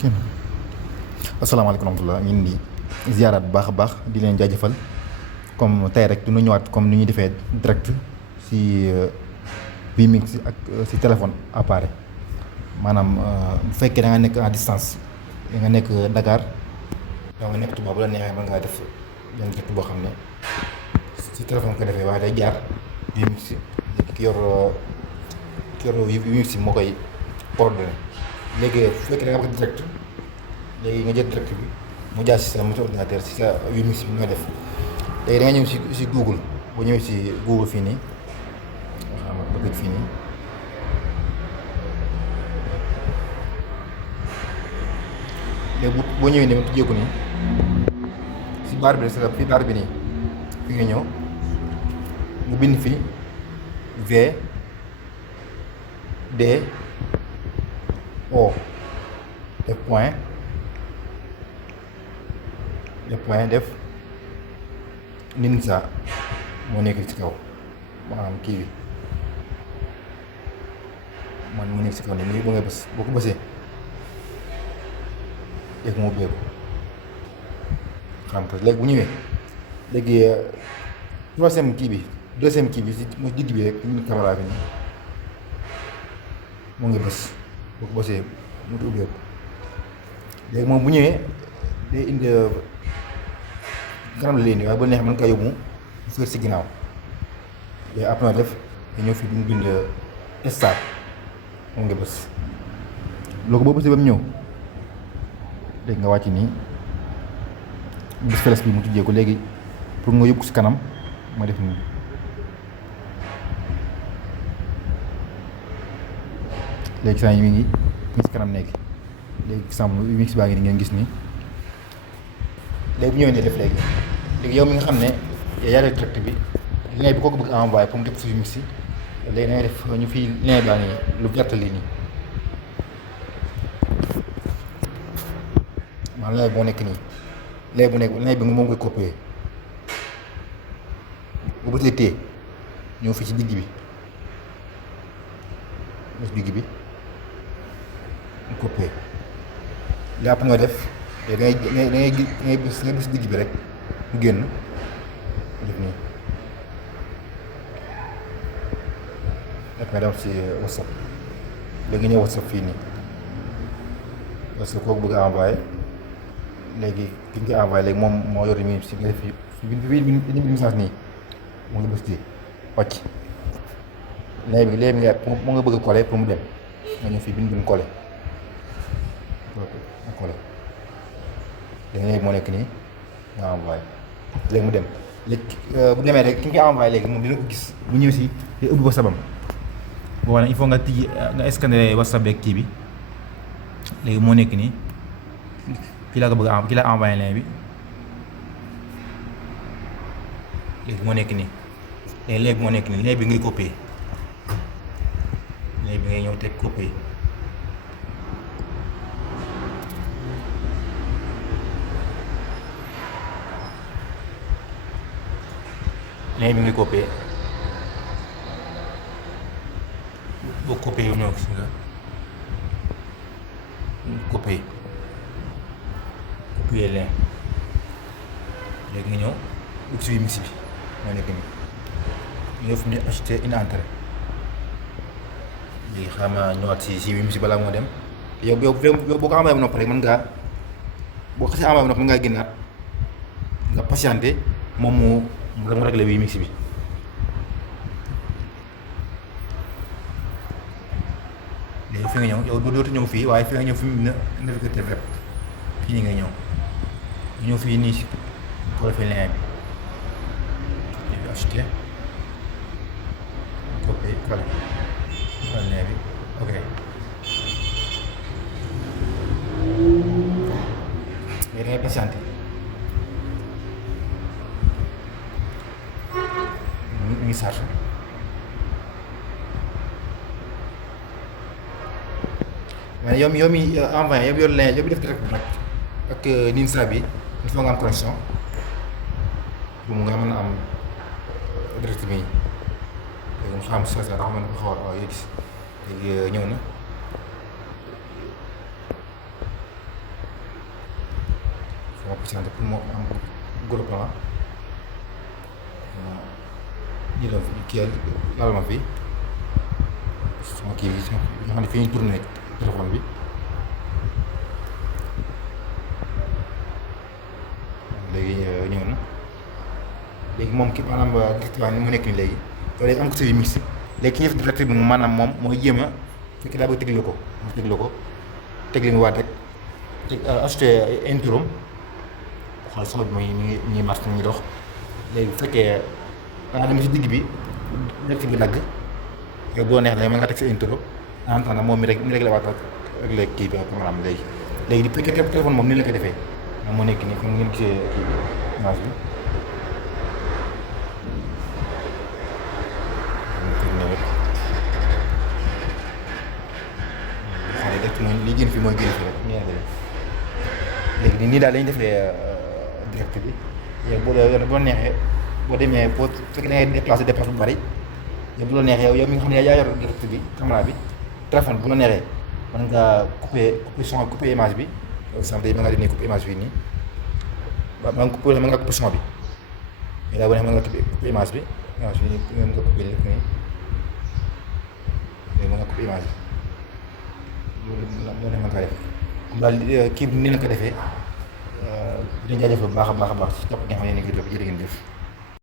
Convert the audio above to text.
kenn asalaamaaleykum wa rahmatulah ñu ngi ziaraat bu baax a baax di leen jaajëfal comme tey rek dina ñëwaat comme ni ñuy defee direct si Vmix ak si téléphone appareil maanaam bu fekkee da nga nekk à distance da nga nekk Dakar da nga nekk Touba bu la neexee mën ngaa def benn direct boo xam ne si téléphone ko defee waaye day jaar Vmix ki yor Vmix moo koy coordonné léegi bu fekkee da nga bëgg direct léegi nga jël direct bi mu jaar si sa ordinateur si sa Vmix bi nga def léegi da nga ñëw si Google boo ñëwee si Google fii nii xam nga bëgg fii nii léegi boo ñëwee nii ma tijjee ko nii si baar bi la fi baar bi nii fi nga ñëw mu bind fii V D O def point def Ninja moo nekk ci kaw maanaam kii bi man mu nekk ci kaw nii nii boo ko bësee léegi mu ubbeeku xam nga léegi bu ñëwee léegi troisième kii bi deuxième kii bi si mu digg bi rek ñu caméra bi nii mu ngi bës boo ko bësee mu ubbeeku léegi moom bu ñëwee day indi kanam la leen waaye bu neex mën nga yóbbu mu féer si ginnaaw léegi après def nga ñëw fii bi mu bind start moom nga bës loo ko boo bësee ba mu ñëw léegi nga wàcc nii gis feles bi mu tijjee ko léegi pour nga yóbbu si kanam ma def nii léegi saa yi mi ngi si kanam nekk léegi sàmm Vmix baa ngi ni ngeen gis nii léegi bu ñëwee ne def léegi yow mi nga xam ne yaa def direct bi lien bi kooku bëgg envoyé pour mu def si Vmix léegi da ngay def ñu fii lien baa ngi lu vert lii nii maanaam lien boo nekk nii lien bi moom ngay copier bu bëtee téye ñëw fii ci digg bi mu copier li après nga def léegi da ngay gis digg bi rek mu génn def nii def nga dem ci WhatsApp léegi nga ñëw WhatsApp fii nii parce que kooku bëgg a envoyé léegi ki nga envoyé léegi moom moo yor mi si nga def bi message nii mu ngi bës di wàcc léegi nga mu nga bëgg a collé pour mu dem nga ñëw fii bind collé léegi moo nekk nii nga envoyé léegi mu dem léegi bu demee rek ki nga envoyé léegi moom dina ko gis bu ñëw si day ubbi WhatsApp am boo il faut nga tijji nga scanner WhatsApp beeg kii bi léegi moo nekk nii kii laa ko bëgg a kii laa envoyé lien bi léegi moo nekk nii léegi moo nekk nii lien bi ngay copier lien bi ngay ñëw teg copier lien bi ngay copier boo copier ñëw gis nga copier lien léegi nga ñëw dugg si Vmix bi moo nekk nii ñëw fi ñu acheter une entrée léegi xam naa ñëwaat si Vmix bi balaa moo dem yow boo ko envoyé ba noppi rek mën ngaa boo xasee envoyé ba noppi mën ngaa génnaat nga patienté moom mu réglé Vmix bi léegi fi nga ñëw yow dootu ñëw fii waaye fi nga ñëw fi mu navigateur web fii nii nga ñëw fii nii si ko defee lien bi léegi acheter copier coller lien bi ok mais da ngay patienté mu ngi chargé mais yow mi envoyé yow yor lien yow mi def direct bi nag ak Ninja bi il faut nga am connexion pour nga mën a am direct bi léegi mu xam si ndax mën na ko xool waaw yéegi léegi ñëw na présenté pour moo am gros plan lii la kii laal ma fi sama kii bi sama nga xam ne fi ñuy tourné téléphone bi léegi ñëw na léegi moom ki maanaam directement ni mu nekk nii léegi loolu léegi am ko si mix léegi ki ñuy def direct bi moom maanaam moom mooy jéem a fekk daa bëgg tegle ko mu tegle ko tegle nga waat rek teg ajouté intro xool soxla bi mooy mi ngi marché mi ngi dox léegi bu fekkee da nga dem si digg bi direct bi dagg yow boo neex léegi mën nga teg sa intro en attendant moom mi rek mi réglé waat ak léegi kii bi ak maanaam léegi léegi di fekkee téléphone moom ni la ko defee moom moo nekk nii comme ngeen gisee kii bi image bi xale def mooy li gën fi mooy gën fi rek léegi nii daal lañu defee direct bi yow boo neexee boo demee boo fekkee da ngay déplacé dépense bu bari yow bu la neexee yow mi nga xam ne yaa yor direct bi caméra bi téléphone bu la neexee mën nga couper son couper image bi par exemple tey mën nga dindi couper image bi nii waaw mën nga couper son bi mais daa boo neexee mën nga couper image bi nii mën nga couper lépp nii léegi mën nga couper image bi loolu mën nga def comme daal kii bi ni la ko defee dinañ jaajëfal bu baax a baax a baax si topp nga xam ne yéen a ngi jërë ngeen jëf